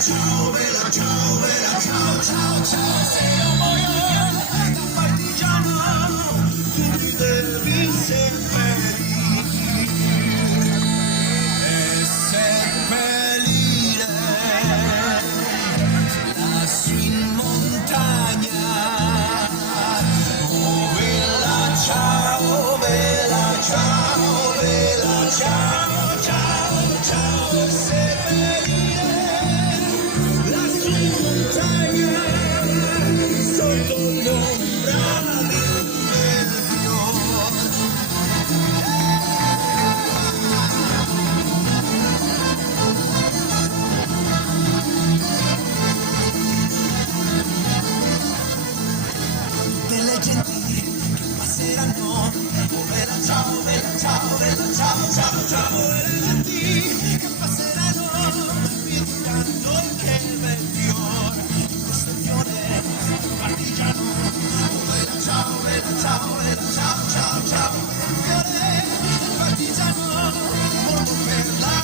ciao, bella ciao, bella ciao, ciao, ciao. Se io muoio da partigiano, tu mi devi seppellire e seppellire lassù in montagna. Oh, bella ciao, bella ciao, bella ciao, ciao, ciao, seppellire lassù in montagna, sotto l'ombra di un bel fiore. Delle genti che passeranno, oh bella ciao, bella ciao, bella ciao, ciao, ciao, delle genti che passeranno, picchiando che bel fiore, questo fiore partigiano, oh bella ciao, bella ciao, bella ciao, ciao, ciao, fiore partigiano, morto per la